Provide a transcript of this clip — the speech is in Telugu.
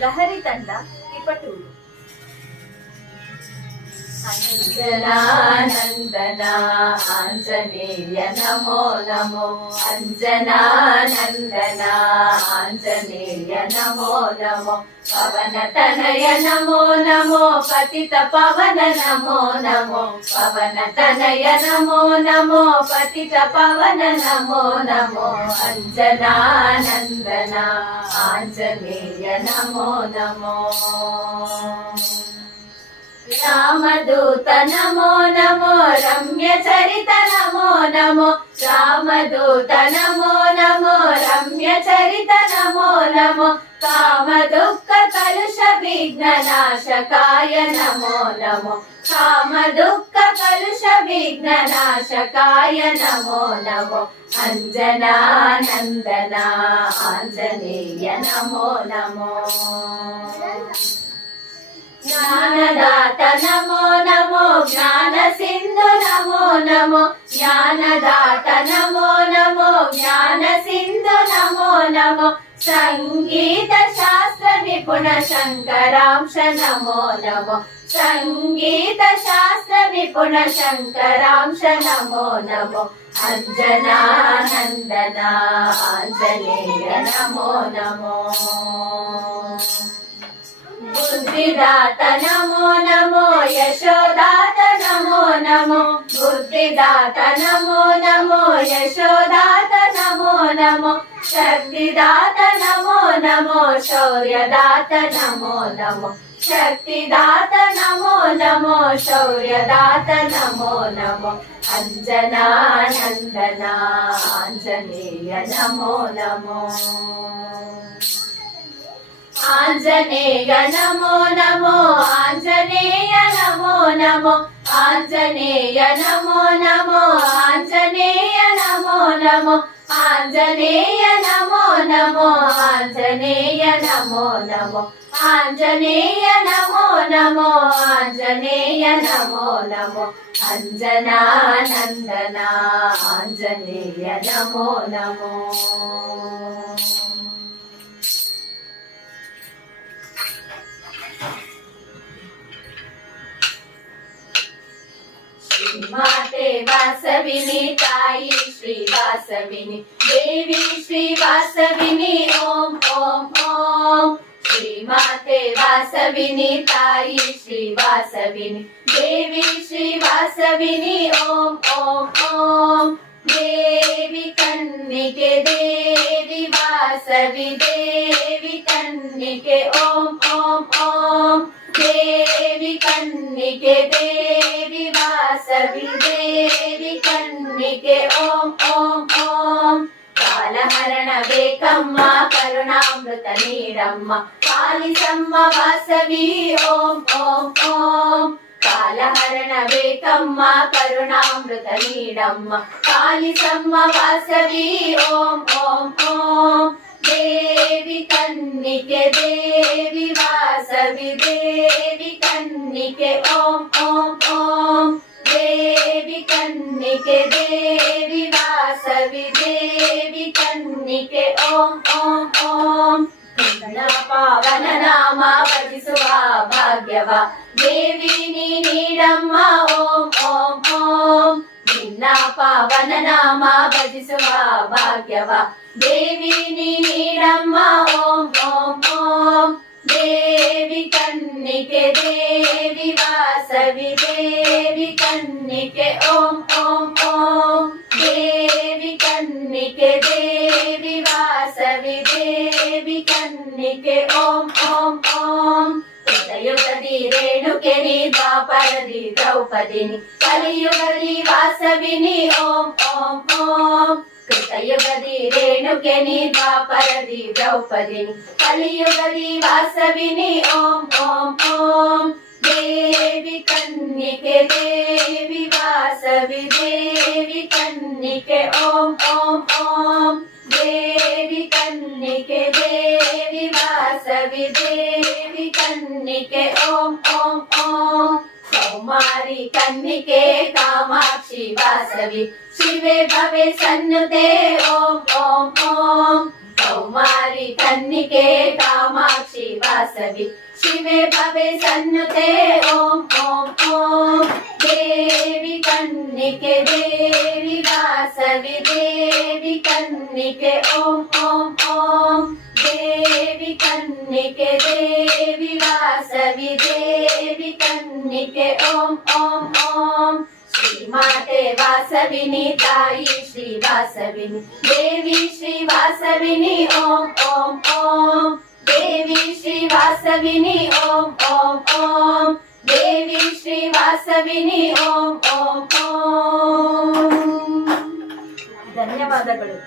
లహరి తండ ఇపటూరు అంజనానందన ఆంజనేయ నమో నమో అంజనానందన ఆంజనేయ నమో నమో పవన తనయ నమో నమో పతిత పవన నమో నమో పవన తనయ నమో నమో పతిత పవన నమో నమో అంజనానందన ఆంజనేయ నమో నమో రామదూత నమో నమో రమ్య చరిత నమో నమో రామదూత నమో నమో రమ్య చరిత నమో నమో కామ దుఃఖ కలుష విఘ్న నాశకాయ నమో నమో కామ దుఃఖ కలుష విఘ్న నాశకాయ నమో నమో అంజనానందన ఆంజనేయ నమో నమో. జ్ఞాన నమో నమో జ్ఞాన సింధు నమో నమో జ్ఞానదాత నమో నమో జ్ఞాన సింధు నమో నమో సంగీత శాస్త్ర నిపుణ శంకరాంశ నమో నమో సంగీత శాస్త్ర నిపుణ శంకరాంశ నమో నమో అంజనానందన ఆంజనేయ నమో నమో. బుద్ధిదాత నమో నమో यशोदात नमो नमो बुद्धिदात नमो नमो यशोदात नमो नमो शक्तिदात नमो नमो शौर्यदात नमो नमो शक्तिदात नमो नमो शौर्यदात नमो नमो अञ्जनानन्दना अञ्जनेय नमो नमो ఆంజనేయ నమో నమో ఆంజనేయ నమో నమో ఆంజనేయ నమో నమో ఆంజనేయ నమో నమో ఆంజనేయ నమో నమో ఆంజనేయ నమో నమో ఆంజనేయ నమో నమో ఆంజనేయ నమో నమో అంజనానందన ఆంజనేయ నమో నమో. ವಾಸವಿನಿ ತಾಯಿ ಶ್ರೀ ವಾಸವಿನಿ ದೇವಿ ಶ್ರೀ ವಾಸವಿನಿ ಓಂ ಓಂ ಓಂ ಶ್ರೀ ಮಾತೆ ವಾಸವಿನಿ ತಾಯಿ ಶ್ರೀ ವಾಸವಿನಿ ದೇವಿ ಶ್ರೀ ವಾಸವಿನಿ ಓಂ ಓಂ ಓಂ ದೇವಿ ಕನ್ನಿಗೆ ದೇವಿ ವಾಸವಿ ದೇವಿ కాలహరణ కరుణామృత నీడమ్మ. కాళిసమ్మ వాసవి ఓం ఓం ఓం. కాలహరణ వేకమ్మ కరుణామృత నీడమ్మ. కాళిసమ్మ వాసవి ఓం ఓం ఓం. దేవి కన్నికే దేవి వాసవి దేవి కన్నికే ఓం ఓం ఓం. దేవి కన్నికే దేవి ನಿಕ್ಕೆ ಓಂ ಓಂ ಓಂ ಪಾವನ ನಾಮ ಪಠಿಸುವ ಭಾಗ್ಯವ ದೇವಿ ನೀಡಮ್ಮ ಓಂ ಓಂ ಓಂ ನಿನ್ನ ಪಾವನ ನಾಮ ಭಜಿಸುವ ಭಾಗ್ಯವ ದೇವಿ ನೀಡಮ್ಮ ಓಂ ಓಂ ಓಂ దేవి కన్నికే దేవి వాసవి దేవి కన్నికే ఓం ఓం ఓం దేవి కన్నికే దేవి వాసవి దేవి కన్నికే ఓం ఓం ఓం. కృతయుగది రేణుకెని ద్వాపరది ద్రౌపదిని. కలియుగది వాసవిని ఓం ఓం ఓం. కృతయుగది రేణుకెని ద్వాపరది ద్రౌపదిని. కలియుగది వాసవిని ఓం ఓం ఓం. దేవి కన్నికే దేవి వాసవి దేవి కన్నికే ఓం ఓం ఓం. కన్నికే దేవి వాసవి దేవి కన్నికే ఓం ఓం ఓం. కౌమారి కన్నికే కామాక్షి వాసవి. శివే భవే సన్నుతే ఓం ఓం ఓం. కౌమారి కన్నికే కామాక్షి వాసవి. శివే భవే సన్నుతే ఓం ఓం ఓం. దేవి కన్నికే దేవి వాసవి దేవి కన్నికే ఓం ఓం ఓం దేవి కన్నికే దేవి వాసవి దేవి కన్నికే ఓం ఓం ఓం శ్రీమాతే వాసవిని తాయి శ్రీ వాసవిని దేవి శ్రీ వాసవిని ఓం ఓం ఓం దేవి శ్రీ వాసవిని ఓం ఓం ఓం దేవి శ్రీ వాసవిని ఓం ఓం ఓం बाधा पडेल